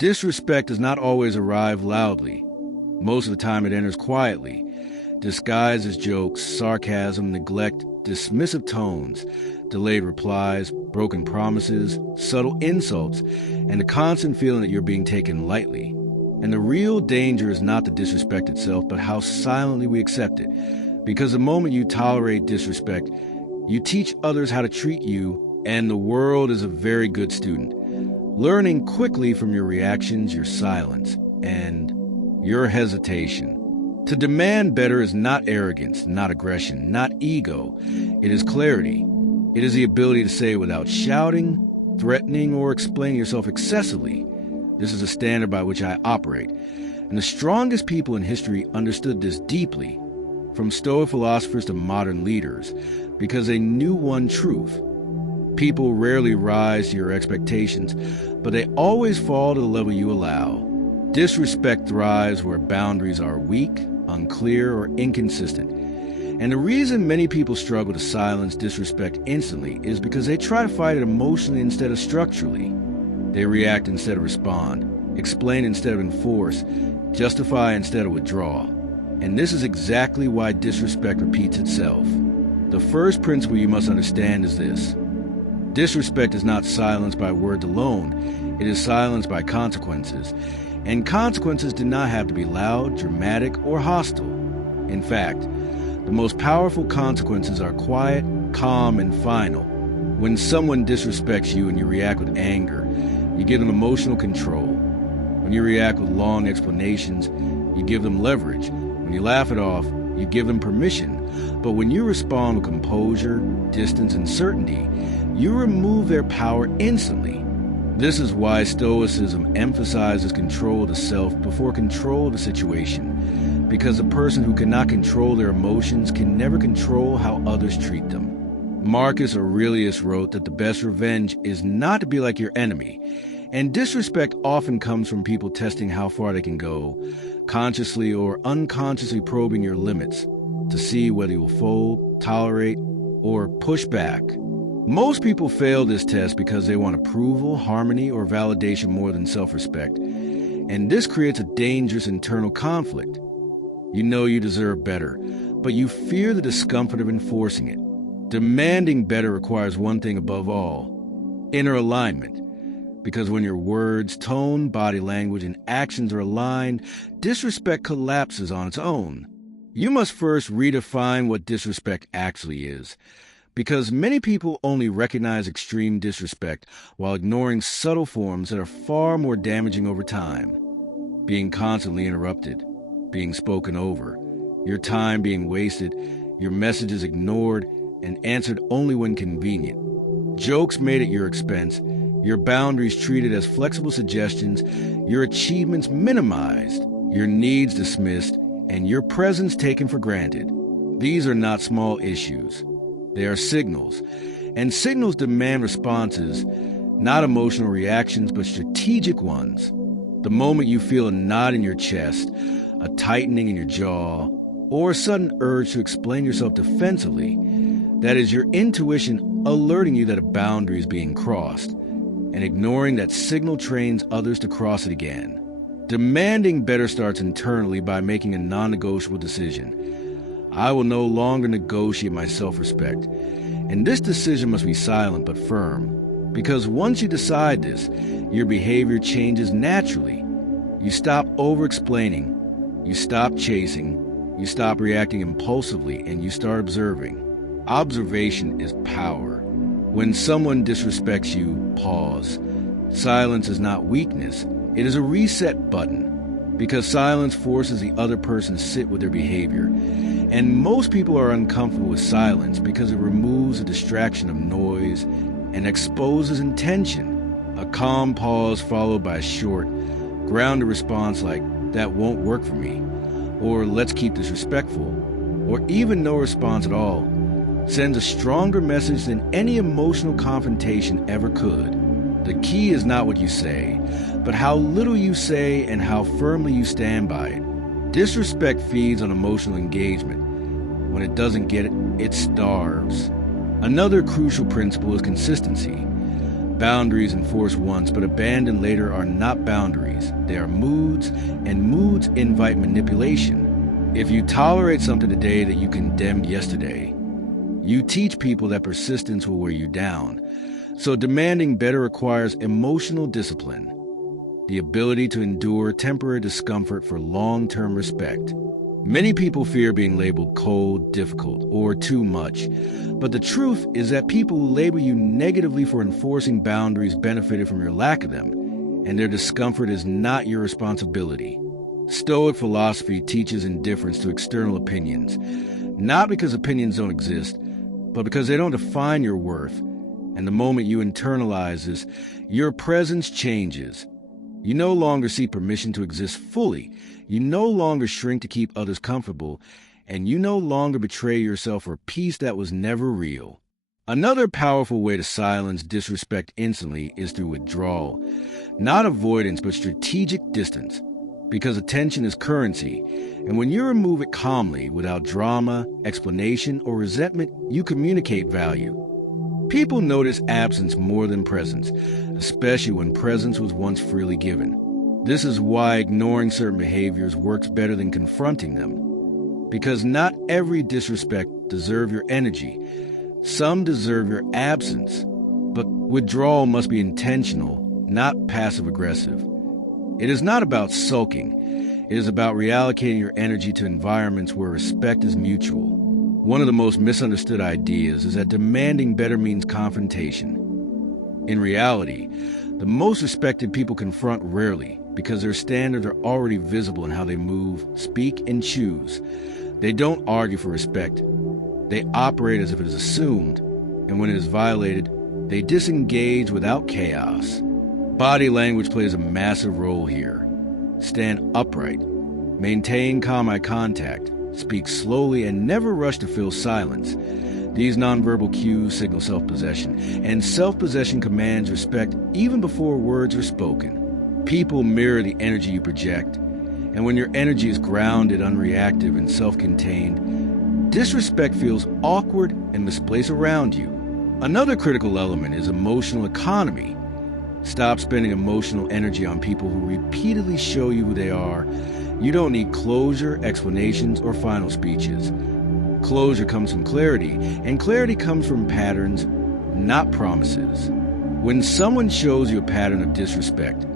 Disrespect does not always arrive loudly. Most of the time it enters quietly, disguised as jokes, sarcasm, neglect, dismissive tones, delayed replies, broken promises, subtle insults, and the constant feeling that you're being taken lightly. And the real danger is not the disrespect itself, but how silently we accept it. Because the moment you tolerate disrespect, you teach others how to treat you, and the world is a very good student, learning quickly from your reactions, your silence, and your hesitation. To demand better is not arrogance, not aggression, not ego. It is clarity. It is the ability to say without shouting, threatening, or explaining yourself excessively. This is a standard by which I operate. And the strongest people in history understood this deeply, from Stoic philosophers to modern leaders, because they knew one truth. People rarely rise to your expectations, but they always fall to the level you allow. Disrespect thrives where boundaries are weak, unclear, or inconsistent. And the reason many people struggle to silence disrespect instantly is because they try to fight it emotionally instead of structurally. They react instead of respond, explain instead of enforce, justify instead of withdraw. And this is exactly why disrespect repeats itself. The first principle you must understand is this. Disrespect is not silenced by words alone. It is silenced by consequences. And consequences do not have to be loud, dramatic, or hostile. In fact, the most powerful consequences are quiet, calm, and final. When someone disrespects you and you react with anger, you give them emotional control. When you react with long explanations, you give them leverage. When you laugh it off, you give them permission. But when you respond with composure, distance, and certainty, you remove their power instantly. This is why Stoicism emphasizes control of the self before control of the situation, because a person who cannot control their emotions can never control how others treat them. Marcus Aurelius wrote that the best revenge is not to be like your enemy, and disrespect often comes from people testing how far they can go, consciously or unconsciously probing your limits, to see whether you will fold, tolerate, or push back. Most people fail this test because they want approval, harmony, or validation more than self-respect. And this creates a dangerous internal conflict. You know you deserve better, but you fear the discomfort of enforcing it. Demanding better requires one thing above all: inner alignment. Because when your words, tone, body language, and actions are aligned, disrespect collapses on its own. You must first redefine what disrespect actually is. Because many people only recognize extreme disrespect while ignoring subtle forms that are far more damaging over time. Being constantly interrupted, being spoken over, your time being wasted, your messages ignored and answered only when convenient, jokes made at your expense, your boundaries treated as flexible suggestions, your achievements minimized, your needs dismissed, and your presence taken for granted. These are not small issues. They are signals, and signals demand responses, not emotional reactions, but strategic ones. The moment you feel a knot in your chest, a tightening in your jaw, or a sudden urge to explain yourself defensively, that is your intuition alerting you that a boundary is being crossed, and ignoring that signal trains others to cross it again. Demanding better starts internally by making a non-negotiable decision. I will no longer negotiate my self-respect. And this decision must be silent but firm. Because once you decide this, your behavior changes naturally. You stop over-explaining. You stop chasing. You stop reacting impulsively, and you start observing. Observation is power. When someone disrespects you, pause. Silence is not weakness. It is a reset button. Because silence forces the other person to sit with their behavior. And most people are uncomfortable with silence because it removes the distraction of noise and exposes intention. A calm pause followed by a short, grounded response like, "That won't work for me," or "Let's keep this respectful," or even no response at all, sends a stronger message than any emotional confrontation ever could. The key is not what you say, but how little you say and how firmly you stand by it. Disrespect feeds on emotional engagement. When it doesn't get it, it starves. Another crucial principle is consistency. Boundaries enforced once but abandoned later are not boundaries. They are moods, and moods invite manipulation. If you tolerate something today that you condemned yesterday, you teach people that persistence will wear you down. So demanding better requires emotional discipline, the ability to endure temporary discomfort for long-term respect. Many people fear being labeled cold, difficult, or too much. But the truth is that people who label you negatively for enforcing boundaries benefited from your lack of them, and their discomfort is not your responsibility. Stoic philosophy teaches indifference to external opinions, not because opinions don't exist, but because they don't define your worth. And the moment you internalize this, your presence changes. You no longer seek permission to exist fully. You no longer shrink to keep others comfortable, and you no longer betray yourself for peace that was never real. Another powerful way to silence disrespect instantly is through withdrawal. Not avoidance, but strategic distance. Because attention is currency, and when you remove it calmly, without drama, explanation, or resentment, you communicate value. People notice absence more than presence, especially when presence was once freely given. This is why ignoring certain behaviors works better than confronting them. Because not every disrespect deserves your energy. Some deserve your absence. But withdrawal must be intentional, not passive-aggressive. It is not about sulking. It is about reallocating your energy to environments where respect is mutual. One of the most misunderstood ideas is that demanding better means confrontation. In reality, the most respected people confront rarely because their standards are already visible in how they move, speak, and choose. They don't argue for respect. They operate as if it is assumed, and when it is violated, they disengage without chaos. Body language plays a massive role here. Stand upright, maintain calm eye contact, speak slowly, and never rush to fill silence. These nonverbal cues signal self-possession, and self-possession commands respect even before words are spoken. People mirror the energy you project, and when your energy is grounded, unreactive, and self-contained, disrespect feels awkward and misplaced around you. Another critical element is emotional economy. Stop spending emotional energy on people who repeatedly show you who they are. You don't need closure, explanations, or final speeches. Closure comes from clarity, and clarity comes from patterns, not promises. When someone shows you a pattern of disrespect,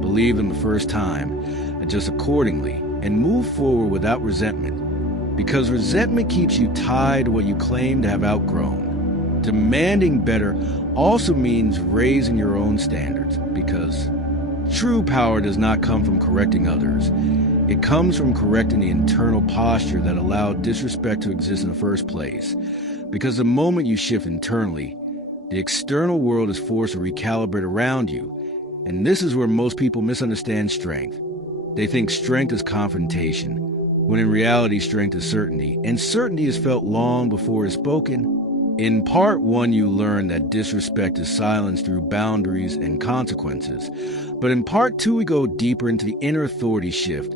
believe them the first time, adjust accordingly, and move forward without resentment. Because resentment keeps you tied to what you claim to have outgrown. Demanding better also means raising your own standards, because true power does not come from correcting others. It comes from correcting the internal posture that allowed disrespect to exist in the first place. Because the moment you shift internally, the external world is forced to recalibrate around you. And this is where most people misunderstand strength. They think strength is confrontation, when in reality strength is certainty, and certainty is felt long before it's spoken. In part one, you learn that disrespect is silenced through boundaries and consequences. But in part two, we go deeper into the inner authority shift,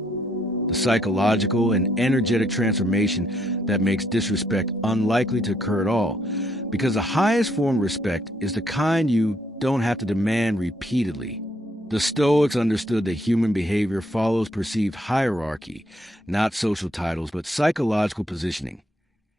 the psychological and energetic transformation that makes disrespect unlikely to occur at all. Because the highest form of respect is the kind you don't have to demand repeatedly. The Stoics understood that human behavior follows perceived hierarchy, not social titles, but psychological positioning.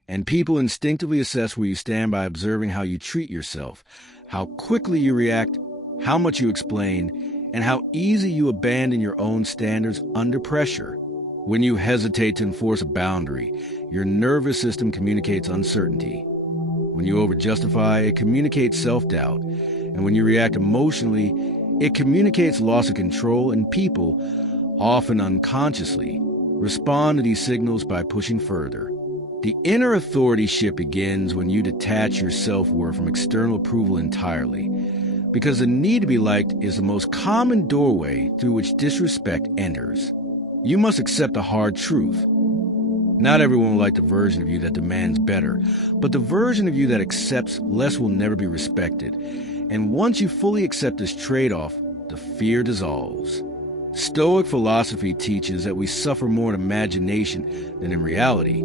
And people instinctively assess where you stand by observing how you treat yourself, how quickly you react, how much you explain, and how easy you abandon your own standards under pressure. When you hesitate to enforce a boundary, your nervous system communicates uncertainty. When you over-justify, it communicates self-doubt. And when you react emotionally, it communicates loss of control, and people, often unconsciously, respond to these signals by pushing further. The inner authority shift begins when you detach your self-worth from external approval entirely, because the need to be liked is the most common doorway through which disrespect enters. You must accept the hard truth. Not everyone will like the version of you that demands better, but the version of you that accepts less will never be respected. And once you fully accept this trade-off, the fear dissolves. Stoic philosophy teaches that we suffer more in imagination than in reality.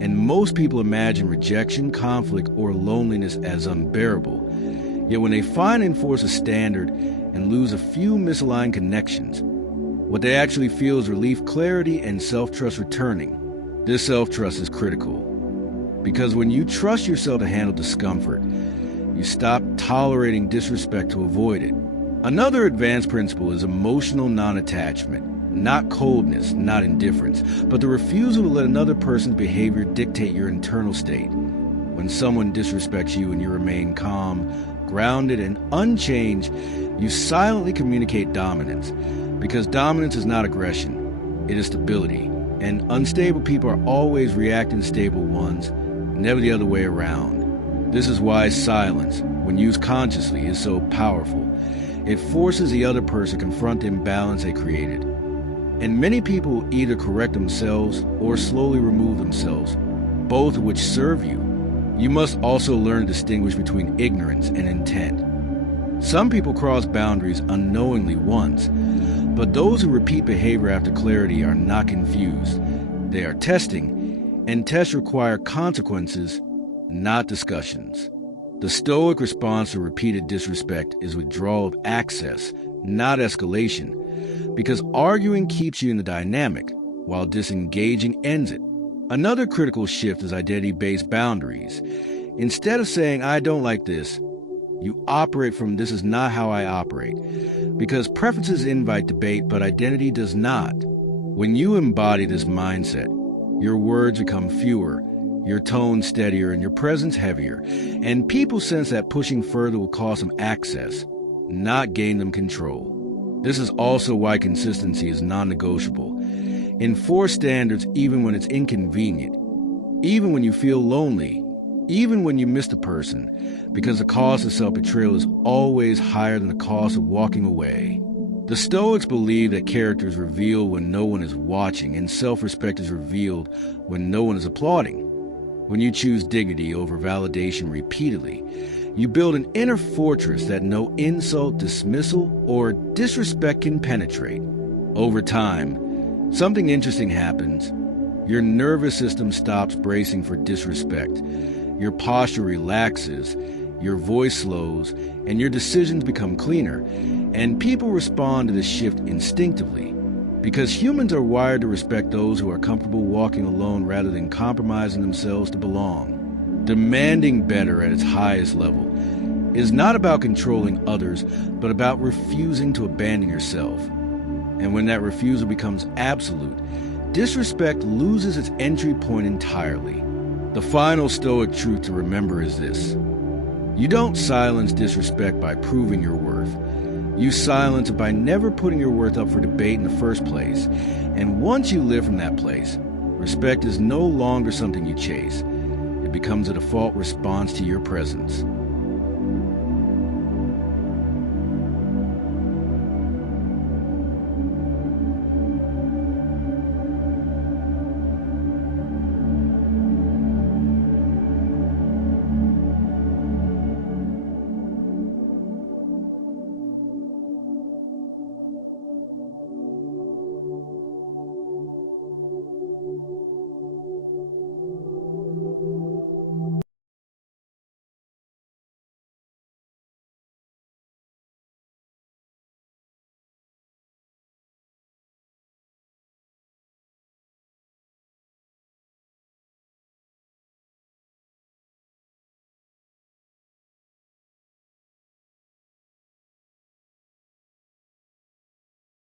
And most people imagine rejection, conflict, or loneliness as unbearable. Yet when they finally enforce a standard and lose a few misaligned connections, what they actually feel is relief, clarity, and self-trust returning. This self-trust is critical, because when you trust yourself to handle discomfort, you stop tolerating disrespect to avoid it. Another advanced principle is emotional non-attachment, not coldness, not indifference, but the refusal to let another person's behavior dictate your internal state. When someone disrespects you and you remain calm, grounded, and unchanged, you silently communicate dominance, because dominance is not aggression, it is stability, and unstable people are always reacting to stable ones, never the other way around. This is why silence, when used consciously, is so powerful. It forces the other person to confront the imbalance they created. And many people either correct themselves or slowly remove themselves, both of which serve you. You must also learn to distinguish between ignorance and intent. Some people cross boundaries unknowingly once, but those who repeat behavior after clarity are not confused. They are testing, and tests require consequences, not discussions. The Stoic response to repeated disrespect is withdrawal of access, not escalation, because arguing keeps you in the dynamic, while disengaging ends it. Another critical shift is identity-based boundaries. Instead of saying, "I don't like this," you operate from "this is not how I operate," because preferences invite debate, but identity does not. When you embody this mindset, your words become fewer, your tone steadier, and your presence heavier, and people sense that pushing further will cost them access, not gain them control. This is also why consistency is non-negotiable. Enforce standards even when it's inconvenient, even when you feel lonely, even when you miss the person, because the cost of self-betrayal is always higher than the cost of walking away. The Stoics believe that character is revealed when no one is watching, and self-respect is revealed when no one is applauding. When you choose dignity over validation repeatedly, you build an inner fortress that no insult, dismissal, or disrespect can penetrate. Over time, something interesting happens. Your nervous system stops bracing for disrespect. Your posture relaxes, your voice slows, and your decisions become cleaner. And people respond to this shift instinctively, because humans are wired to respect those who are comfortable walking alone rather than compromising themselves to belong. Demanding better at its highest level is not about controlling others, but about refusing to abandon yourself. And when that refusal becomes absolute, disrespect loses its entry point entirely. The final Stoic truth to remember is this: you don't silence disrespect by proving your worth. You silence it by never putting your worth up for debate in the first place. And once you live from that place, respect is no longer something you chase. It becomes a default response to your presence.